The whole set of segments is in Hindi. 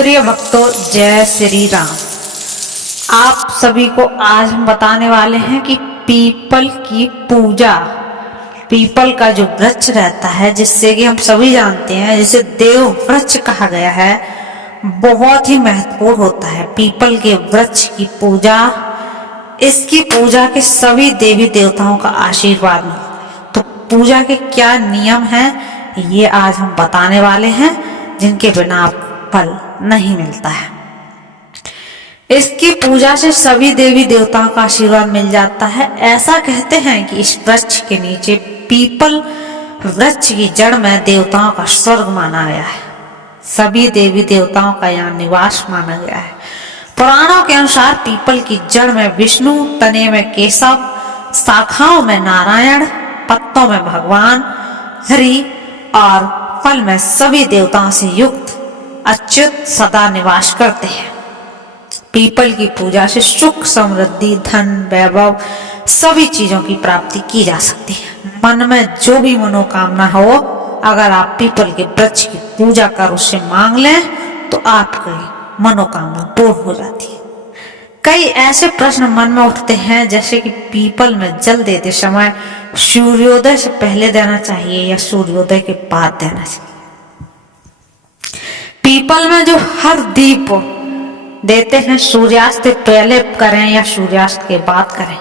प्रिय भक्तों, जय श्री राम। आप सभी को आज हम बताने वाले हैं कि पीपल की पूजा, पीपल का जो वृक्ष रहता है जिससे कि हम सभी जानते हैं, जिसे देव वृक्ष कहा गया है, बहुत ही महत्वपूर्ण होता है। पीपल के वृक्ष की पूजा, इसकी पूजा के सभी देवी देवताओं का आशीर्वाद मिलता है। तो पूजा के क्या नियम हैं ये आज हम बताने वाले हैं, जिनके बिना फल नहीं मिलता है। इसकी पूजा से सभी देवी देवताओं का आशीर्वाद मिल जाता है। ऐसा कहते हैं कि इस वृक्ष के नीचे, पीपल वृक्ष की जड़ में देवताओं का स्वर्ग माना गया है। सभी देवी देवताओं का यहाँ निवास माना गया है। पुराणों के अनुसार पीपल की जड़ में विष्णु, तने में केशव, शाखाओं में नारायण, पत्तों में भगवान हरि और फल में सभी देवताओं से युक्त अच्युत सदा निवास करते हैं। पीपल की पूजा से सुख, समृद्धि, धन, वैभव सभी चीजों की प्राप्ति की जा सकती है। मन में जो भी मनोकामना हो, अगर आप पीपल के वृक्ष की पूजा कर उससे मांग लें तो आपकी मनोकामना पूर्ण हो जाती है। कई ऐसे प्रश्न मन में उठते हैं, जैसे कि पीपल में जल देते समय सूर्योदय से पहले देना चाहिए या सूर्योदय के बाद देना चाहिए। पीपल में जो हर दीप देते हैं, सूर्यास्त से पहले करें या सूर्यास्त के बाद करें।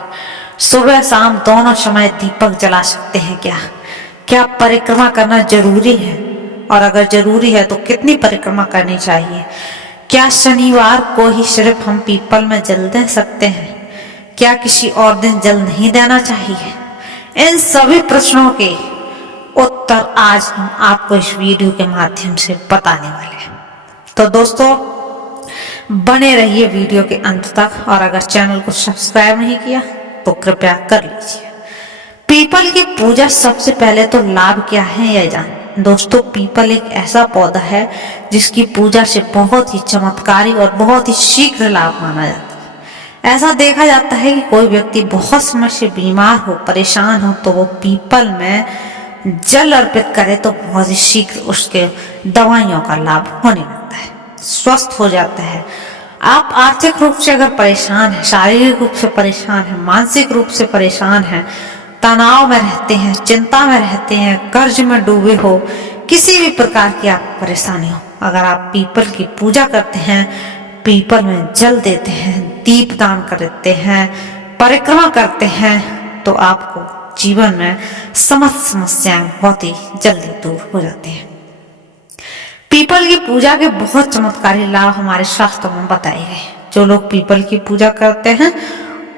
सुबह शाम दोनों समय दीपक जला सकते हैं क्या परिक्रमा करना जरूरी है? और अगर जरूरी है तो कितनी परिक्रमा करनी चाहिए? क्या शनिवार को ही सिर्फ हम पीपल में जल दे सकते हैं? क्या किसी और दिन जल नहीं देना चाहिए? इन सभी प्रश्नों के उत्तर आज हम आपको इस वीडियो के माध्यम से बताने वाले हैं। तो दोस्तों, बने रहिए वीडियो के अंत तक, और अगर चैनल को सब्सक्राइब नहीं किया तो कृपया कर लीजिए। पीपल की पूजा सबसे पहले तो लाभ क्या है यह जान। दोस्तों, पीपल एक ऐसा पौधा है जिसकी पूजा से बहुत ही चमत्कारी और बहुत ही शीघ्र लाभ माना जाता है। ऐसा देखा जाता है कि कोई व्यक्ति बहुत समय से बीमार हो, परेशान हो, तो वो पीपल में जल अर्पित करे तो बहुत ही शीघ्र उसके दवाइयों का लाभ होने लगता है, स्वस्थ हो जाता है। आप आर्थिक रूप से अगर परेशान हैं, शारीरिक रूप से परेशान हैं, मानसिक रूप से परेशान हैं, तनाव में रहते हैं, चिंता में रहते हैं, कर्ज में डूबे हो, किसी भी प्रकार की आप परेशानी हो, अगर आप पीपल की पूजा करते हैं, पीपल में जल देते हैं, दीप दान करते हैं, परिक्रमा करते हैं, तो आपको जीवन में समस्त समस्याएं बहुत ही जल्दी दूर हो जाती हैं। पीपल की पूजा के बहुत चमत्कारी लाभ हमारे शास्त्रों में बताए गए। जो लोग पीपल की पूजा करते हैं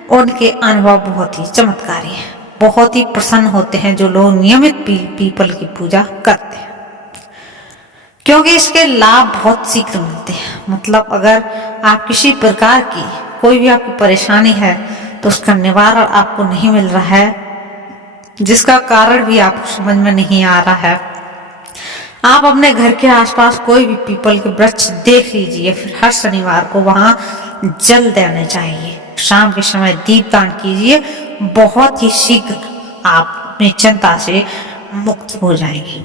उनके अनुभव बहुत ही चमत्कारी है, बहुत ही प्रसन्न होते हैं जो लोग नियमित पीपल की पूजा करते हैं, क्योंकि इसके लाभ बहुत शीघ्र मिलते हैं। मतलब अगर आप किसी प्रकार की कोई भी आपकी परेशानी है तो उसका निवारण आपको नहीं मिल रहा है, जिसका कारण भी आपको समझ में नहीं आ रहा है, आप अपने घर के आसपास कोई भी पीपल के वृक्ष देख लीजिए, फिर हर शनिवार को वहां जल देने चाहिए, शाम के समय दीपदान कीजिए, बहुत ही शीघ्र आप अपनी चिंता से मुक्त हो जाएंगे।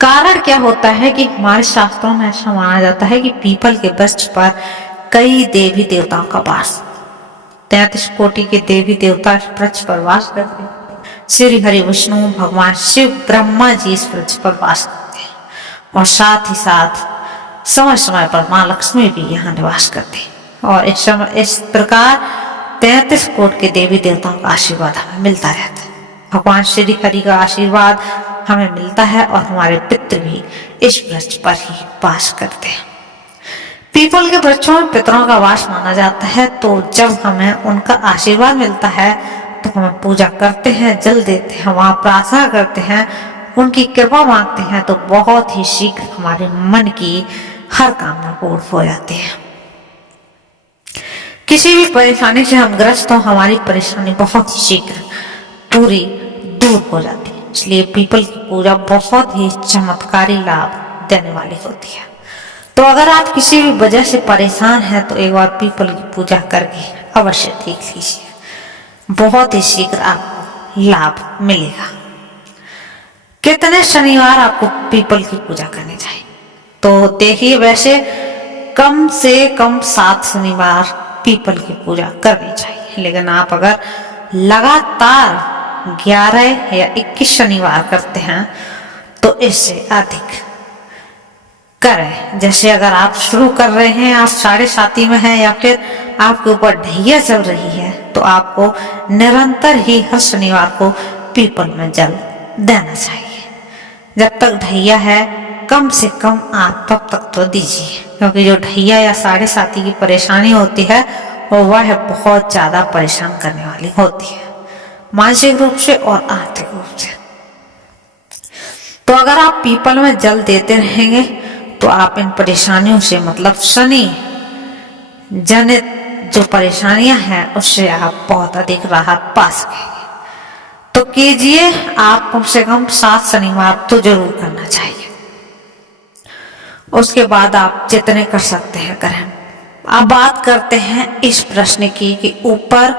कारण क्या होता है कि हमारे शास्त्रों में ऐसा माना जाता है कि पीपल के वृक्ष पर कई देवी देवताओं का वास, 33 कोटि के देवी देवता इस वृक्ष पर वास करते हैं। श्री हरि विष्णु, भगवान शिव, ब्रह्मा जी इस वृक्ष पर वास करते हैं, और साथ ही साथ समय समय पर माँ लक्ष्मी भी यहाँ निवास करते हैं। और इस प्रकार 33 कोटि के देवी देवताओं का आशीर्वाद हमें मिलता रहता है। भगवान श्री हरि का आशीर्वाद हमें मिलता है, और हमारे पितृ भी इस वृक्ष पर ही वास करते हैं। पीपल के वृक्षों में पितरों का वास माना जाता है, तो जब हमें उनका आशीर्वाद मिलता है तो हम पूजा करते हैं, जल देते हैं, वहां प्रार्थना करते हैं, उनकी कृपा मांगते हैं, तो बहुत ही शीघ्र हमारे मन की हर कामना पूर्ण हो जाती है। किसी भी परेशानी से हम ग्रस्त हो, हमारी परेशानी बहुत ही शीघ्र पूरी दूर हो जाती है। इसलिए पीपल की पूजा बहुत ही चमत्कारी लाभ देने वाली होती है। तो अगर आप किसी भी वजह से परेशान हैं तो एक बार पीपल की पूजा करके अवश्य देख लीजिए, बहुत ही शीघ्र आपको लाभ मिलेगा। कितने शनिवार आपको पीपल की पूजा करनी चाहिए? तो देखिए, वैसे कम से कम 7 शनिवार पीपल की पूजा करनी चाहिए, लेकिन आप अगर लगातार 11 या 21 शनिवार करते हैं तो इससे अधिक करें। जैसे अगर आप शुरू कर रहे हैं, आप 7.5 में हैं, या फिर आपके ऊपर ढैया चल रही है, तो आपको निरंतर ही हर शनिवार को पीपल में जल देना चाहिए। जब तक ढैया है कम से कम आप तब तक तो दीजिए, क्योंकि जो ढैया या 7.5 की परेशानी होती है वह बहुत ज्यादा परेशान करने वाली होती है, मानसिक रूप से और आर्थिक रूप से। तो अगर आप पीपल में जल देते रहेंगे तो आप इन परेशानियों से, मतलब शनि जनित जो परेशानियां हैं, उससे आप बहुत अधिक राहत पा सकेंगे। तो कीजिए, आप कम से कम 7 शनिवार तो जरूर करना चाहिए। उसके बाद आप जितने कर सकते हैं करें। अब बात करते हैं इस प्रश्न की कि ऊपर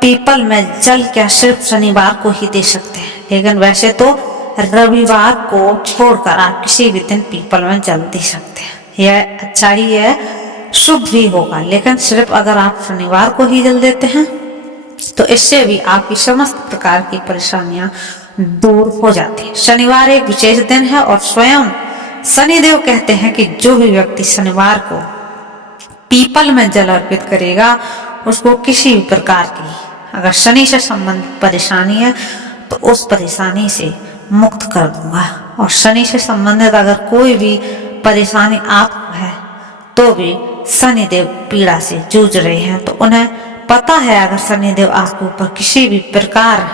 पीपल में जल क्या सिर्फ शनिवार को ही दे सकते हैं, लेकिन वैसे तो रविवार को छोड़कर आप किसी भी दिन पीपल में जल दे सकते हैं। यह अच्छा ही है, शुभ भी होगा, लेकिन सिर्फ अगर आप शनिवार को ही जल देते हैं तो इससे भी आपकी समस्त प्रकार की परेशानियां दूर हो जाती हैं। शनिवार एक विशेष दिन है और स्वयं शनिदेव कहते हैं कि जो भी व्यक्ति शनिवार को पीपल में जल अर्पित करेगा उसको किसी भी प्रकार की अगर शनि से संबंधित परेशानी है तो उस परेशानी से मुक्त कर दूंगा। और शनि से संबंधित अगर कोई भी परेशानी आपको है तो भी शनिदेव पीड़ा से जूझ रहे हैं, तो उन्हें पता है अगर शनिदेव आपके ऊपर किसी भी प्रकार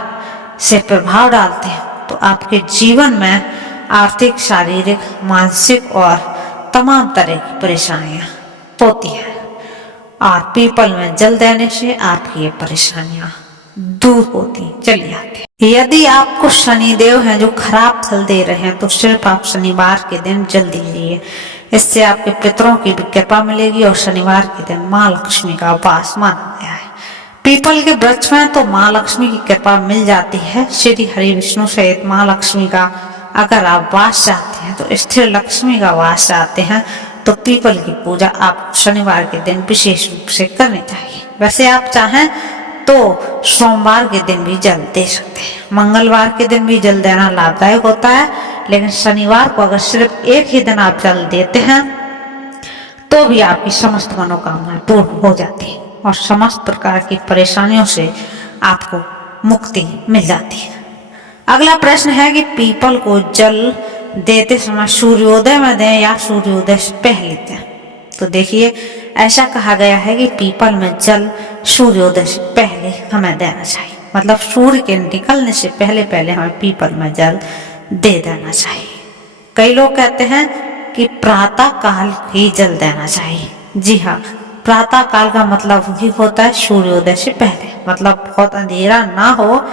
से प्रभाव डालते हैं तो आपके जीवन में आर्थिक, शारीरिक, मानसिक और तमाम तरह की परेशानियां होती हैं। और पीपल में जल देने से आपकी ये परेशानियां दूर होती चली जाती है। यदि आपको शनिदेव हैं जो खराब फल दे रहे हैं तो सिर्फ आप शनिवार के दिन जल दीजिए, इससे आपके पितरों की भी कृपा मिलेगी। और शनिवार के दिन माँ लक्ष्मी का वास माना गया है। पीपल के वृक्ष में तो माँ लक्ष्मी की कृपा मिल जाती है। श्री हरि विष्णु सहित माँ लक्ष्मी का अगर आप वास चाहते हैं, तो स्थिर लक्ष्मी का वास चाहते हैं, तो पीपल की पूजा आप शनिवार के दिन विशेष रूप से करनी चाहिए। वैसे आप चाहें तो सोमवार के दिन भी जल दे सकते हैं, मंगलवार के दिन भी जल देना लाभदायक होता है, लेकिन शनिवार को अगर सिर्फ एक ही दिन आप जल देते हैं तो भी आपकी समस्त मनोकामनाएं पूर्ण हो जाती है और समस्त प्रकार की परेशानियों से आपको मुक्ति मिल जाती है। अगला प्रश्न है कि पीपल को जल देते समय सूर्योदय में दें या सूर्योदय से पहले दें। तो देखिए, ऐसा कहा गया है कि पीपल में जल सूर्योदय से पहले हमें देना चाहिए, मतलब सूर्य के निकलने से पहले पहले हमें पीपल में जल दे देना चाहिए। कई लोग कहते हैं कि प्रातः काल ही जल देना चाहिए। जी हाँ, प्रातः काल का मतलब वही होता है सूर्योदय से पहले, मतलब बहुत अंधेरा ना हो,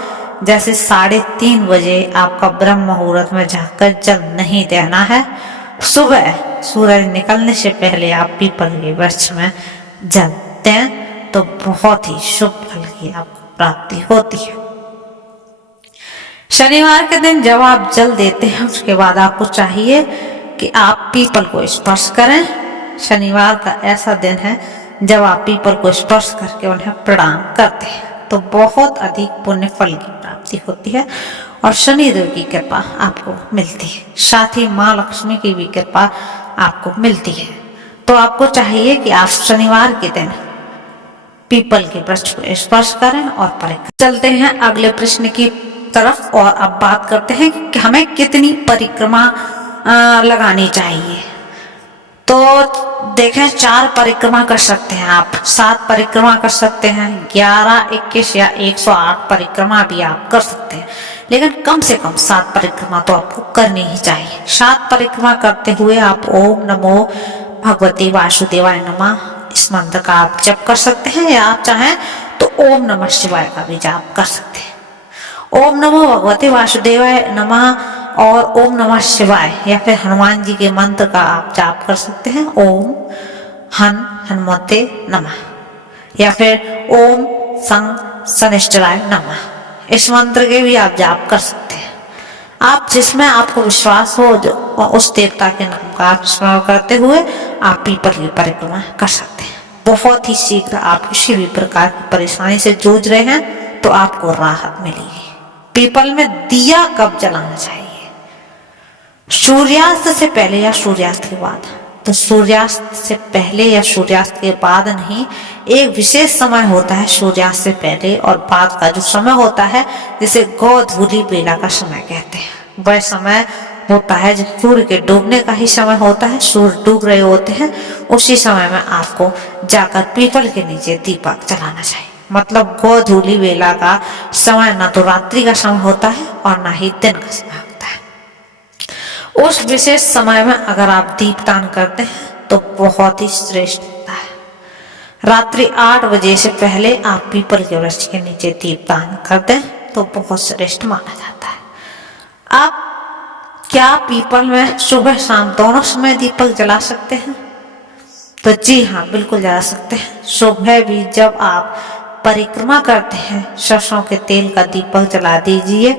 जैसे 3:30 बजे आपका ब्रह्म मुहूर्त में जाकर जल नहीं देना है। सुबह सूरज निकलने से पहले आप पीपल के वृक्ष में जल दें तो बहुत ही शुभ फल की आपको प्राप्ति होती है। शनिवार के दिन जब आप जल देते हैं उसके बाद आपको चाहिए कि आप पीपल को स्पर्श करें। शनिवार का ऐसा दिन है जब आप पीपल को स्पर्श करके उन्हें प्रणाम करते हैं तो बहुत अधिक पुण्य फल की प्राप्ति होती है और शनिदेव की कृपा आपको मिलती है। साथ ही माँ लक्ष्मी की भी कृपा आपको मिलती है। तो आपको चाहिए कि आप शनिवार के दिन पीपल के वृक्ष को स्पर्श करें और परिक्रमा। चलते हैं अगले प्रश्न की तरफ और अब बात करते हैं कि हमें कितनी परिक्रमा लगानी चाहिए। तो देखें, 4 परिक्रमा कर सकते हैं आप, 7 परिक्रमा कर सकते हैं, 11, 21 या 108 परिक्रमा भी आप कर सकते हैं, लेकिन कम से कम 7 परिक्रमा तो आपको करनी ही चाहिए। 7 परिक्रमा करते हुए आप ओम नमो भगवते वासुदेवाय नमः इस मंत्र का आप जप कर सकते हैं, या आप चाहें तो ओम नमः शिवाय का भी जाप कर सकते हैं। ओम नमो भगवते वासुदेवाय नमः और ओम नमः शिवाय या फिर हनुमान जी के मंत्र का आप जाप कर सकते हैं, ओम हनुमते नमः, या फिर ओम शनिश्चराय नमः। इस मंत्र के भी आप जाप कर सकते हैं। आप जिसमें आपको विश्वास हो जो उस देवता के नाम का स्मरण करते हुए आप पीपल की परिक्रमा कर सकते हैं। बहुत ही शीघ्र आप किसी भी प्रकार की परेशानी से जूझ रहे हैं तो आपको राहत मिलेगी। पीपल में दिया कब जलाना चाहिए? सूर्यास्त से पहले या सूर्यास्त के बाद? तो सूर्यास्त से पहले या सूर्यास्त के बाद नहीं, एक विशेष समय होता है सूर्यास्त से पहले और बाद का जो समय होता है, जिसे गोधूली बेला का समय कहते हैं। वह समय होता है जब सूर्य के डूबने का ही समय होता है, सूर्य डूब रहे होते हैं, उसी समय में आपको जाकर पीपल के नीचे दीपक जलाना चाहिए। मतलब गोधूली बेला का समय ना तो रात्रि का समय होता है और ना ही दिन का समय होता है। उस विशेष समय में अगर आप दीपदान करते हैं तो बहुत ही श्रेष्ठ होता है। रात्रि 8 बजे से पहले आप पीपल के वृक्ष के नीचे दीपदान करते हैं तो बहुत श्रेष्ठ माना जाता है। आप क्या पीपल में सुबह शाम दोनों समय दीपक जला सकते हैं? तो जी हाँ, बिल्कुल जला सकते हैं। सुबह भी जब आप परिक्रमा करते हैं सरसों के तेल का दीपक जला दीजिए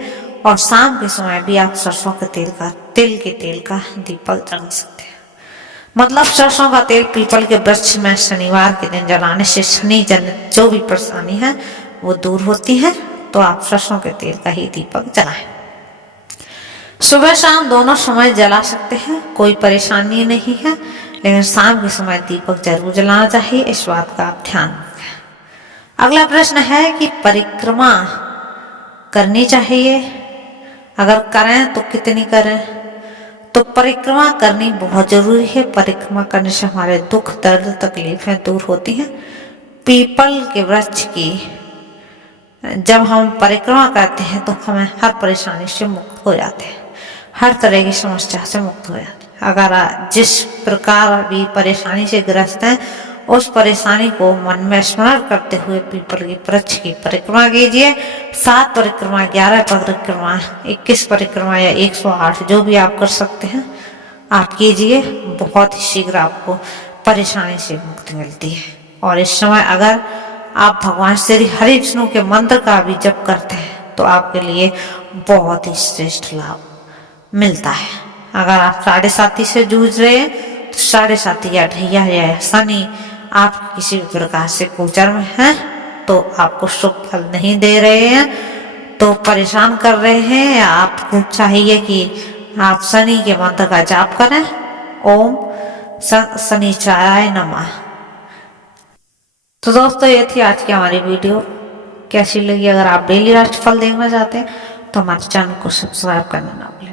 और शाम के समय भी आप सरसों के तेल का दीपक जला सकते हैं। मतलब सरसों का तेल पीपल के वृक्ष में शनिवार के दिन जलाने से शनि जनित जो भी परेशानी है वो दूर होती है। तो आप सरसों के तेल का ही दीपक जलाएं। सुबह शाम दोनों समय जला सकते हैं, कोई परेशानी नहीं है, लेकिन शाम के समय दीपक जरूर जलाना चाहिए, इस बात का आप ध्यान रखें। अगला प्रश्न है कि परिक्रमा करनी चाहिए, अगर करें तो कितनी करें? तो परिक्रमा करनी बहुत जरूरी है। परिक्रमा करने से हमारे दुख दर्द तकलीफें दूर होती हैं। पीपल के वृक्ष की जब हम परिक्रमा करते हैं तो हमें हर परेशानी से मुक्त हो जाते हैं, हर तरह की समस्या से मुक्त हो जाते हैं। अगर जिस प्रकार भी परेशानी से ग्रस्त हैं उस परेशानी को मन में स्मरण करते हुए पीपल की वृक्ष की परिक्रमा कीजिए। 7 परिक्रमा, 11 परिक्रमा, 21 परिक्रमा या 108 जो भी आप कर सकते हैं आप कीजिए। बहुत ही शीघ्र आपको परेशानी से मुक्ति मिलती है। और इस समय अगर आप भगवान श्री हरि विष्णु के मंत्र का भी जप करते हैं तो आपके लिए बहुत ही श्रेष्ठ लाभ मिलता है। अगर आप 7.5 से जूझ रहे हैं तो 7.5 या ढैया या शनि आप किसी भी प्रकार से गोचर में हैं तो आपको शुभ फल नहीं दे रहे हैं, तो परेशान कर रहे हैं, या आपको चाहिए कि आप शनि के मंत्र का जाप करें। ओम शनिश्चराय नमः। तो दोस्तों ये थी आज की हमारी वीडियो, कैसी लगी? अगर आप डेली राशिफल देखना चाहते हैं तो हमारे चैनल को सब्सक्राइब करना ना भूलें।